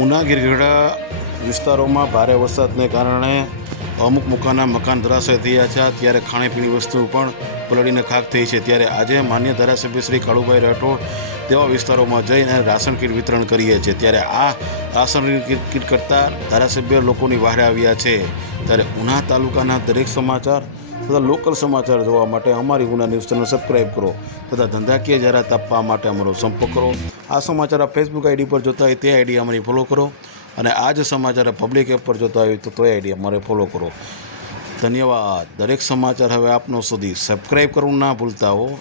ઉના ગીરગઢડા વિસ્તારોમાં ભારે વરસાદને કારણે અમુક મકાન ધરાશય થયા છે, ત્યારે ખાણીપીણી વસ્તુ પણ પલળીને ખાખ થઈ છે। ત્યારે આજે માન્ય ધારાસભ્ય શ્રી કાળુભાઈ રાઠોડ તેવા વિસ્તારોમાં જઈને રાશન કીટ વિતરણ કરીએ છીએ। ત્યારે આ રાશન કીટ કરતાં ધારાસભ્ય લોકોની વહારે આવ્યા છે। ત્યારે ઉના તાલુકાના દરેક સમાચાર તથા લોકલ સમાચાર જોવા માટે અમારી ઉના ન્યૂઝ ચેનલ સબસ્ક્રાઈબ કરો તથા ધંધાકીય જાહેરાત આપવા માટે અમારો સંપર્ક કરો। આ સમાચાર આપ ફેસબુક આઈડી પર જોતા હોય તે આઈડી અમારી ફોલો કરો, અને આ જ સમાચાર પબ્લિક એપ પર જોતા હોય તો આઈડી અમારે ફોલો કરો। ધન્યવાદ। દરેક સમાચાર હવે આપનો સુધી સબસ્ક્રાઈબ કરવું ના ભૂલતા હો।